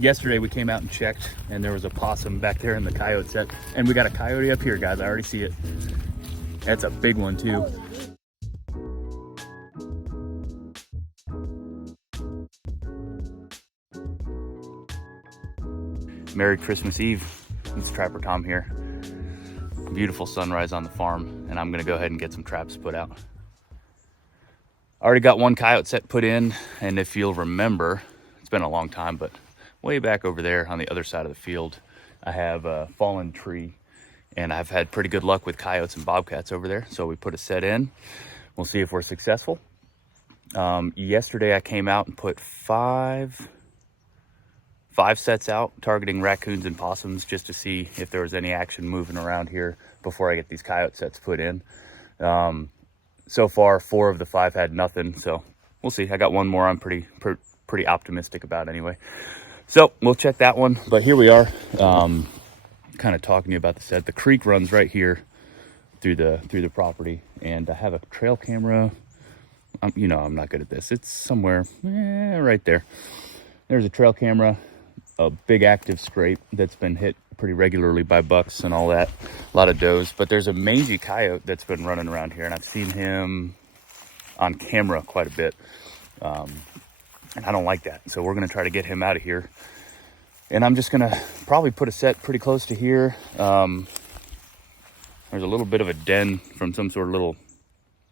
yesterday we came out and checked, and there was a possum back there in the coyote set, and we got a coyote up here, guys. I already see it. That's a big one too. Merry Christmas Eve. It's Trapper Tom here. Beautiful sunrise on the farm, and I'm gonna go ahead and get some traps put out. I already got one coyote set put in, and if you'll remember, it's been a long time, but way back over there on the other side of the field, I have a fallen tree, and I've had pretty good luck with coyotes and bobcats over there. So we put a set in. We'll see if we're successful. Yesterday I came out and put five sets out targeting raccoons and possums, just to see if there was any action moving around here before I get these coyote sets put in. So far 4 of the 5 had nothing, so we'll see. I got one more I'm pretty optimistic about anyway. So we'll check that one. But here we are, kind of talking to you about the set. The creek runs right here through the property, and I have a trail camera. You know, I'm not good at this. It's somewhere right there. There's a trail camera, a big active scrape that's been hit pretty regularly by bucks and all that, a lot of does. But there's a mangy coyote that's been running around here, and I've seen him on camera quite a bit, and I don't like that. So we're gonna try to get him out of here, and I'm just gonna probably put a set pretty close to here. There's a little bit of a den from some sort of little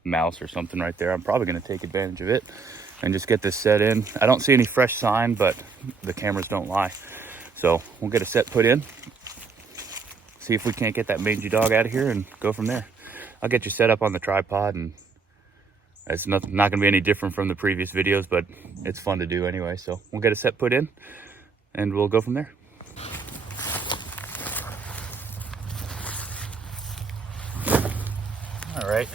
mouse or something right there. I'm probably gonna take advantage of it and just get this set in. I don't see any fresh sign, but the cameras don't lie. So we'll get a set put in, see if we can't get that mangy dog out of here, and go from there. I'll get you set up on the tripod, and it's not gonna be any different from the previous videos, but it's fun to do anyway. So we'll get a set put in, and we'll go from there. All right.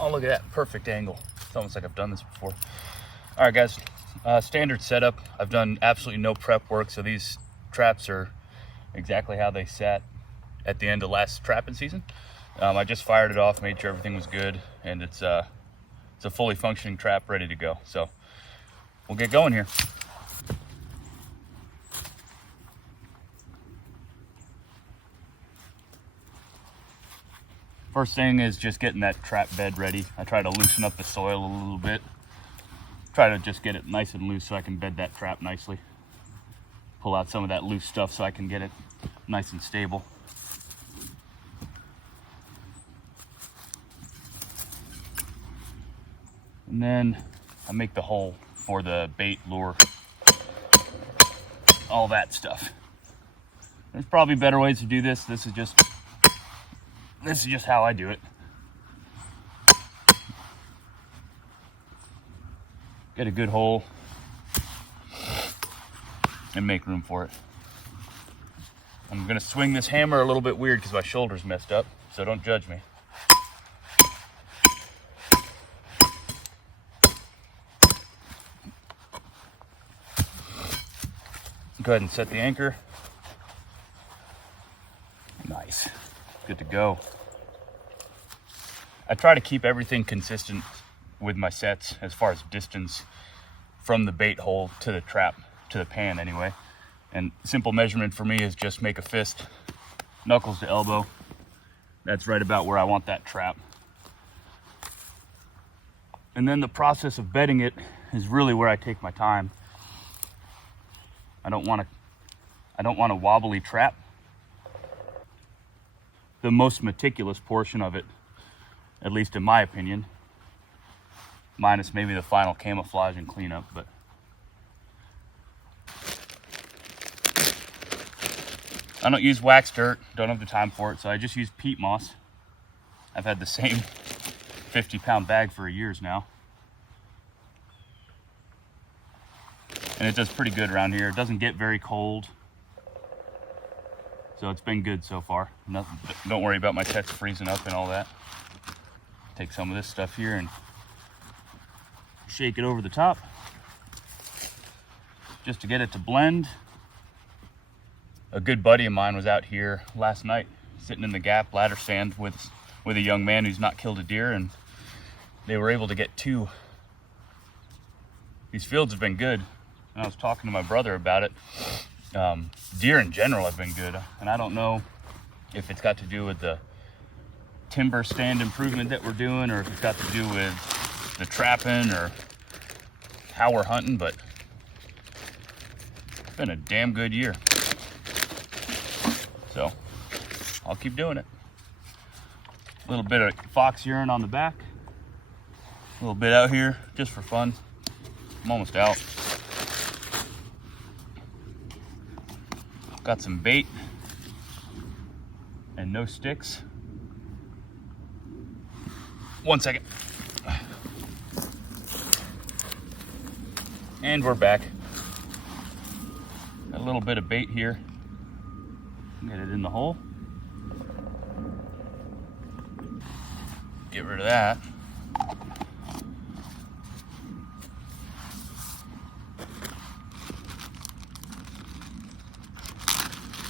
Oh, look at that, perfect angle. It's almost like I've done this before. All right, guys, standard setup. I've done absolutely no prep work, so these traps are exactly how they sat at the end of last trapping season. I just fired it off, made sure everything was good, and it's a fully functioning trap ready to go. So we'll get going here. First thing is just getting that trap bed ready. I try to loosen up the soil a little bit. Try to just get it nice and loose so I can bed that trap nicely. Pull out some of that loose stuff so I can get it nice and stable. And then I make the hole for the bait, lure, all that stuff. There's probably better ways to do this. This is just how I do it. Get a good hole and make room for it. I'm gonna swing this hammer a little bit weird because my shoulder's messed up, so don't judge me. Go ahead and set the anchor. Nice. Good to go. I try to keep everything consistent with my sets as far as distance from the bait hole to the trap, to the pan anyway. And simple measurement for me is just make a fist, knuckles to elbow. That's right about where I want that trap. And then the process of bedding it is really where I take my time. I don't want a wobbly trap. The most meticulous portion of it, at least in my opinion, minus maybe the final camouflage and cleanup, but I don't use wax dirt, don't have the time for it, so I just use peat moss. I've had the same 50-pound bag for years now. And it does pretty good around here. It doesn't get very cold, so it's been good so far. Nothing, don't worry about my text freezing up and all that. Take some of this stuff here and shake it over the top just to get it to blend. A good buddy of mine was out here last night sitting in the gap ladder stand with a young man who's not killed a deer, and they were able to get 2. These fields have been good. and I was talking to my brother about it. Deer in general have been good, and I don't know if it's got to do with the timber stand improvement that we're doing, or if it's got to do with the trapping or how we're hunting, but it's been a damn good year. So I'll keep doing it. A little bit of fox urine on the back, a little bit out here just for fun. I'm almost out. Got some bait and no sticks. 1 second. And we're back. Got a little bit of bait here. Get it in the hole. Get rid of that.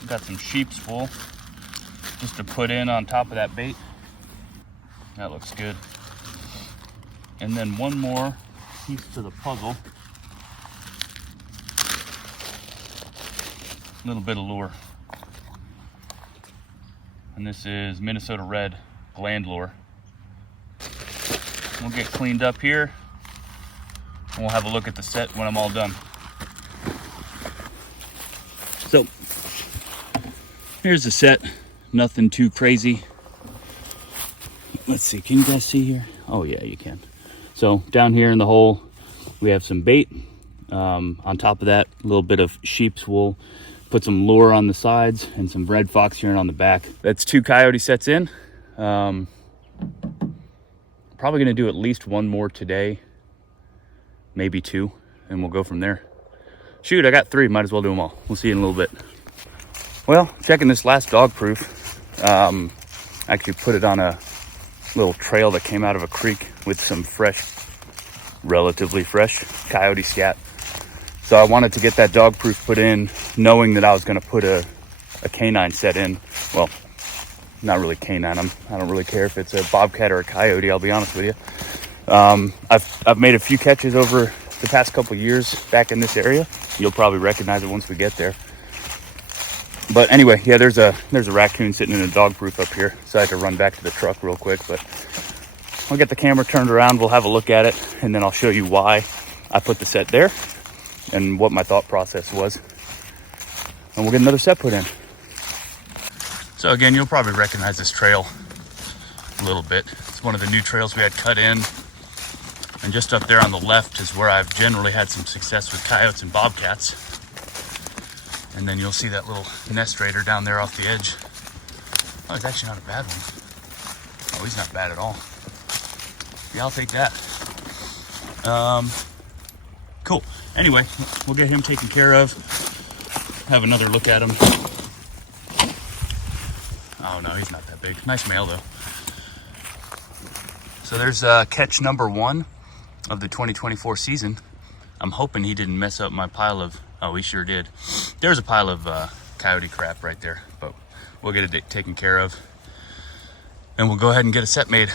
Got some sheep's wool just to put in on top of that bait. That looks good. And then one more piece to the puzzle. A little bit of lure. And this is Minnesota Red gland lure. We'll get cleaned up here and we'll have a look at the set when I'm all done. So here's the set, nothing too crazy. Let's see, can you guys see here? Oh yeah, you can. So down here in the hole, we have some bait. On top of that, a little bit of sheep's wool. Put some lure on the sides and some red fox urine on the back. That's 2 coyote sets in. Probably gonna do at least one more today, maybe 2, and we'll go from there. Shoot, I got 3, might as well do them all. We'll see you in a little bit. Well, checking this last dog proof. Actually put it on a little trail that came out of a creek with some fresh, relatively fresh coyote scat. So I wanted to get that dog proof put in, knowing that I was gonna put a canine set in. Well, not really canine. I don't really care if it's a bobcat or a coyote, I'll be honest with you. I've made a few catches over the past couple years back in this area. You'll probably recognize it once we get there. But anyway, yeah, there's a raccoon sitting in a dog proof up here, so I had to run back to the truck real quick. But I'll get the camera turned around, we'll have a look at it, and then I'll show you why I put the set there and what my thought process was. And we'll get another set put in. So again, you'll probably recognize this trail a little bit. It's one of the new trails we had cut in. And just up there on the left is where I've generally had some success with coyotes and bobcats. And then you'll see that little nest raider down there off the edge. Oh, it's actually not a bad one. Oh, he's not bad at all. Yeah, I'll take that. Cool. Anyway, we'll get him taken care of. Have another look at him. Oh no, he's not that big. Nice male though. So there's catch number 1 of the 2024 season. I'm hoping he didn't mess up my pile of, oh, he sure did. There's a pile of coyote crap right there, but we'll get it taken care of. And we'll go ahead and get a set made.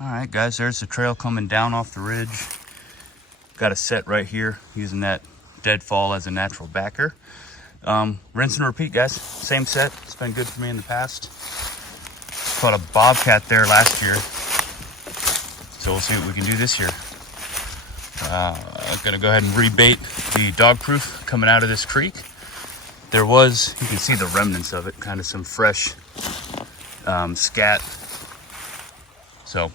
All right, guys, there's the trail coming down off the ridge. Got a set right here using that deadfall as a natural backer. Rinse and repeat, guys. Same set. It's been good for me in the past. Caught a bobcat there last year, so we'll see what we can do this year. I'm gonna go ahead and rebait the dog proof coming out of this creek. There was, you can see the remnants of it, kind of some fresh scat. So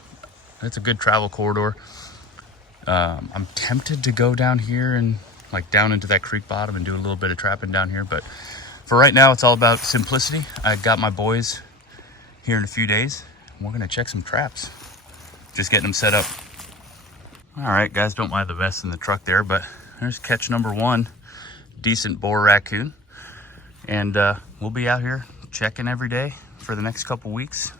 that's a good travel corridor. I'm tempted to go down here and like down into that creek bottom and do a little bit of trapping down here, but for right now it's all about simplicity. I got my boys here in a few days and we're gonna check some traps, just getting them set up. All right, guys, don't mind the mess in the truck there, but there's catch number 1, decent boar raccoon. And we'll be out here checking every day for the next couple weeks.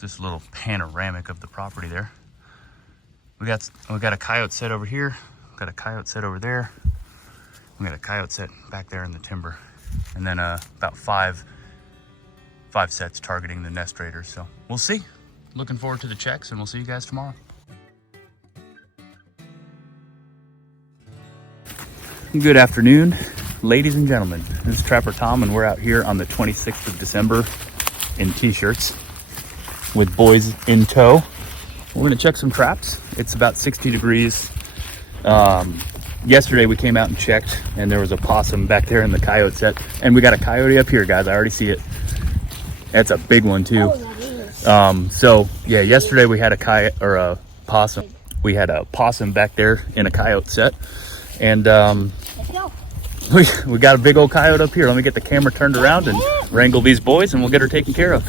Just a little panoramic of the property there. We got a coyote set over here, got a coyote set over there, we got a coyote set back there in the timber, and then about five sets targeting the nest raiders. So we'll see. Looking forward to the checks, and we'll see you guys tomorrow. Good afternoon, ladies and gentlemen. This is Trapper Tom, and we're out here on the 26th of December in t-shirts with boys in tow. We're gonna check some traps. It's about 60 degrees. Yesterday we came out and checked, and there was a possum back there in the coyote set, and we got a coyote up here, guys. I already see it. That's a big one too. So yeah, yesterday we had a possum. We had a possum back there in a coyote set, and we got a big old coyote up here. Let me get the camera turned around and wrangle these boys, and we'll get her taken care of.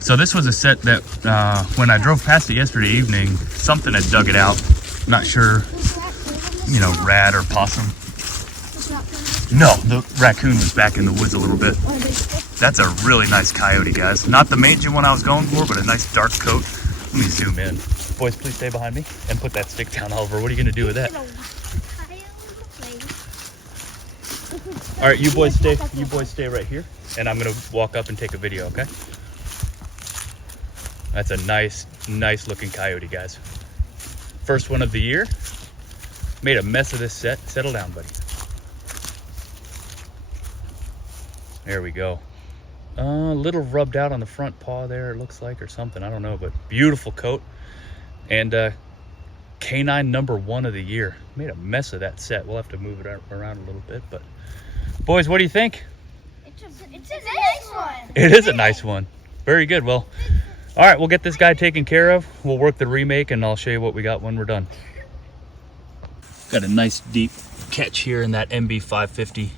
So this was a set that when I drove past it yesterday evening, something had dug it out. Not sure, you know, rat or possum. No, the raccoon was back in the woods a little bit. That's a really nice coyote, guys. Not the mangy one I was going for, but a nice dark coat. Let me zoom in. Boys, please stay behind me and put that stick down, Oliver. What are you gonna do with that? All right, you boys stay right here, and I'm gonna walk up and take a video, okay? That's a nice looking coyote, guys. First one of the year. Made a mess of this set. Settle down, buddy. There we go. A little rubbed out on the front paw there, it looks like, or something. I don't know, but beautiful coat. And canine number 1 of the year. Made a mess of that set. We'll have to move it around a little bit, but boys, what do you think? It's a nice one. It is a nice one. Very good. Well, all right, we'll get this guy taken care of. We'll work the remake, and I'll show you what we got when we're done. Got a nice deep catch here in that MB 550.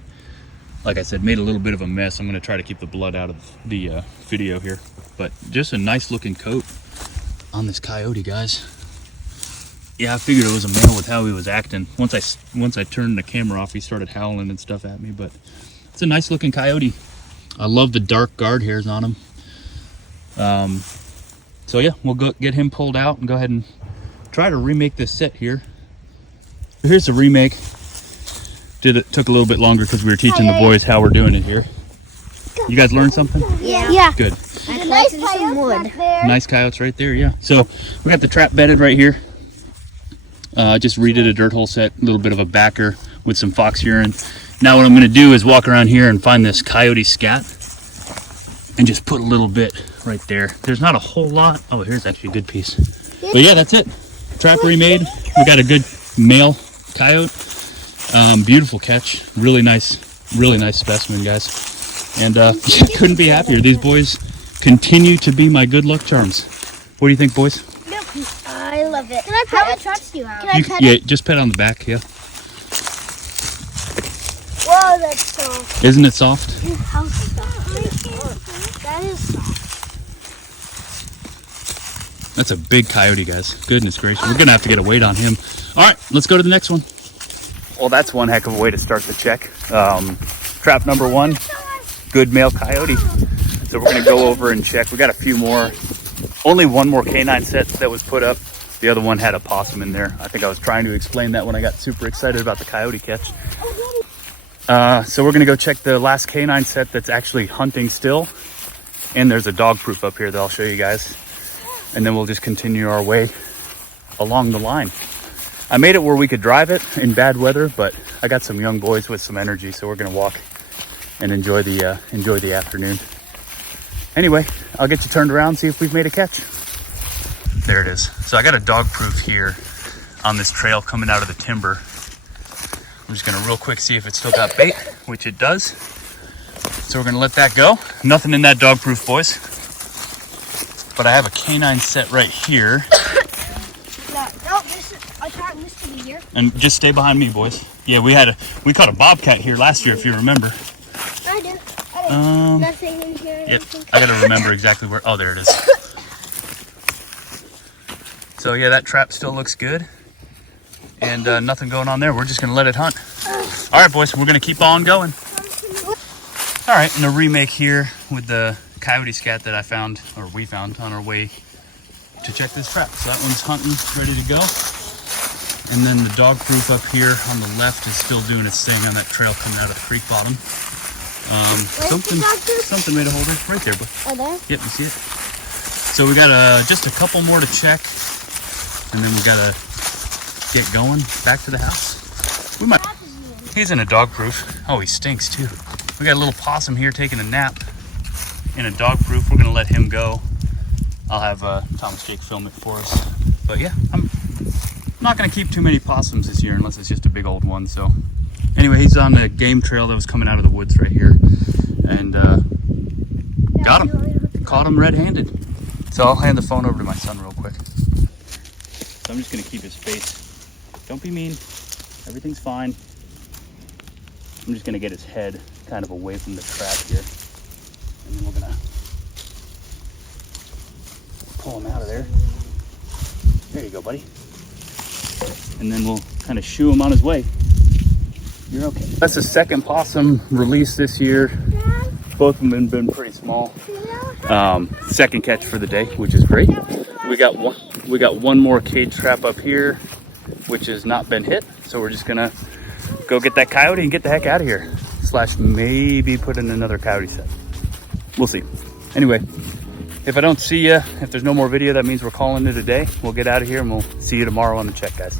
Like I said, made a little bit of a mess. I'm gonna try to keep the blood out of the video here, but just a nice looking coat on this coyote, guys. Yeah, I figured it was a male with how he was acting. Once I turned the camera off, he started howling and stuff at me, but it's a nice looking coyote. I love the dark guard hairs on him. So yeah, we'll go get him pulled out and go ahead and try to remake this set here. Here's the remake. Took a little bit longer because we were teaching the boys how we're doing it here. You guys learned something? Yeah. Good. I collected some wood. Nice coyotes right there, yeah. So we got the trap bedded right here. Just redid a dirt hole set, a little bit of a backer with some fox urine. Now what I'm gonna do is walk around here and find this coyote scat and just put a little bit right there. There's not a whole lot. Oh, here's actually a good piece. But yeah, that's it. Trap remade. We got a good male coyote. Beautiful catch. Really nice specimen, guys. And couldn't be happier. These boys continue to be my good luck charms. What do you think, boys? I love it. Can I pet it? Traps do you have? Can I pet it? it? Yeah, just pet on the back, yeah. Whoa, that's soft. Isn't it soft? How soft? That is soft. That's a big coyote, guys. Goodness gracious. We're gonna have to get a weight on him. All right, let's go to the next one. Well, that's one heck of a way to start the check. Trap number 1, good male coyote. So we're gonna go over and check. We got a few more. Only one more canine set that was put up. The other one had a possum in there. I think I was trying to explain that when I got super excited about the coyote catch. So we're gonna go check the last canine set that's actually hunting still. And there's a dog proof up here that I'll show you guys. And then we'll just continue our way along the line. I made it where we could drive it in bad weather, but I got some young boys with some energy, so we're gonna walk and enjoy the afternoon. Anyway, I'll get you turned around and see if we've made a catch. There it is. So I got a dog proof here on this trail coming out of the timber. I'm just gonna real quick see if it's still got bait, which it does. So we're gonna let that go. Nothing in that dog proof, boys. But I have a canine set right here. I caught this to be here. And just stay behind me, boys. Yeah, we caught a bobcat here last year, if you remember. I did. Nothing in here. Yep. I gotta remember exactly where. Oh, there it is. So yeah, that trap still looks good, and nothing going on there. We're just gonna let it hunt. All right, boys, we're gonna keep on going. All right, and a remake here with the coyote scat that I found, or we found on our way to check this trap. So that one's hunting, ready to go. And then the dog proof up here on the left is still doing its thing on that trail coming out of the creek bottom. Something made a holder right there. But oh, there? Yep, you see it. So we got just a couple more to check, and then we gotta get going back to the house. We might. He's in a dog proof. Oh, he stinks too. We got a little possum here taking a nap in a dog proof. We're gonna let him go. I'll have Thomas Jake film it for us. But yeah, I'm not gonna keep too many possums this year unless it's just a big old one. So anyway, he's on the game trail that was coming out of the woods right here, and got him. Caught him red-handed. So I'll hand the phone over to my son real quick. So I'm just gonna keep his face. Don't be mean. Everything's fine. I'm just gonna get his head kind of away from the trap here, and then we're gonna pull him out of there. There you go, buddy. And then we'll kind of shoo him on his way. You're okay. That's the second possum release this year. Both of them have been pretty small. Second catch for the day, which is great. We got one more cage trap up here, which has not been hit. So we're just gonna go get that coyote and get the heck out of here. / maybe put in another coyote set. We'll see. Anyway, if I don't see you, if there's no more video, that means we're calling it a day. We'll get out of here and we'll see you tomorrow on the check, guys.